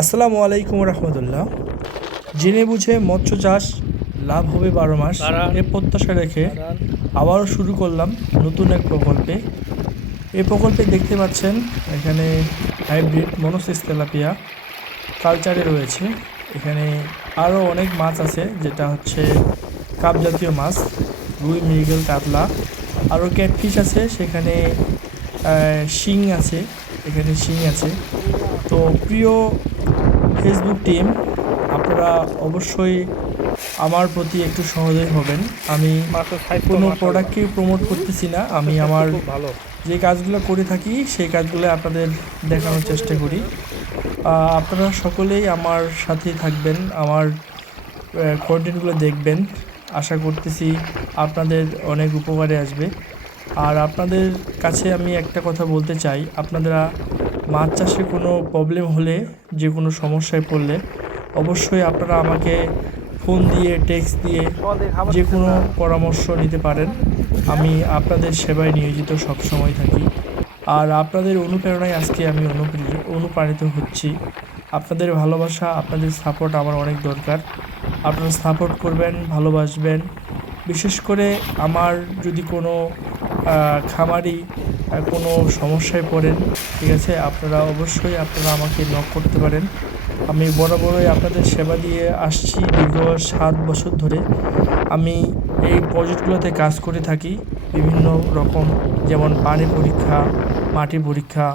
আসসালামু আলাইকুম রহমতুল্লাহ। জেনে বুঝে মৎস্য চাষ লাভ হবে 12 মাস এ প্রত্যাশা রেখে আবারও শুরু করলাম নতুন এক প্রকল্পে। এই প্রকল্পে দেখতে পাচ্ছেন এখানে হাইব্রিড মনোসিস তেলাপিয়া কালচারে রয়েছে। এখানে আরও অনেক মাছ আছে, যেটা হচ্ছে কাপ জাতীয় মাছ, রুই, মৃগেল, কাতলা, আরও ক্যাটফিশ আছে। সেখানে শিং আছে, এখানে শিং আছে। তো প্রিয় ফেসবুক টিম, আপনারা অবশ্যই আমার প্রতি একটু সহৃদয় হবেন। আমি কোনো প্রোডাক্টকে প্রমোট করতেছি না, আমি আমার যে কাজগুলো করে থাকি সেই কাজগুলো আপনাদের দেখানোর চেষ্টা করি। আপনারা সকলেই আমার সাথে থাকবেন, আমার কন্টেন্টগুলো দেখবেন। আশা করতেছি আপনাদের অনেক উপকারে আসবে। আর আপনাদের কাছে আমি একটা কথা বলতে চাই, আপনারা মাছ চাষে কোনো প্রবলেম হলে, যে কোনো সমস্যায় পড়লে অবশ্যই আপনারা আমাকে ফোন দিয়ে, টেক্সট দিয়ে যে কোনো পরামর্শ নিতে পারেন। আমি আপনাদের সেবায় নিয়োজিত সবসময় থাকি। আর আপনাদের অনুপ্রেরণায় আজকে আমি অনুপ্রাণিত হচ্ছি। আপনাদের ভালোবাসা, আপনাদের সাপোর্ট আমার অনেক দরকার। আপনারা সাপোর্ট করবেন, ভালোবাসবেন। বিশেষ করে আমার যদি কোনো খামারি কোনো সমস্যায় পড়েন, ঠিক আছে, আপনারা অবশ্যই আমাকে নক করতে পারেন। আমি বরাবরই আপনাদের সেবা দিয়ে আসছি দীর্ঘ 7 বছর ধরে। আমি এই প্রজেক্টগুলোতে কাজ করে থাকি বিভিন্ন রকম, যেমন পানি পরীক্ষা, মাটি পরীক্ষা,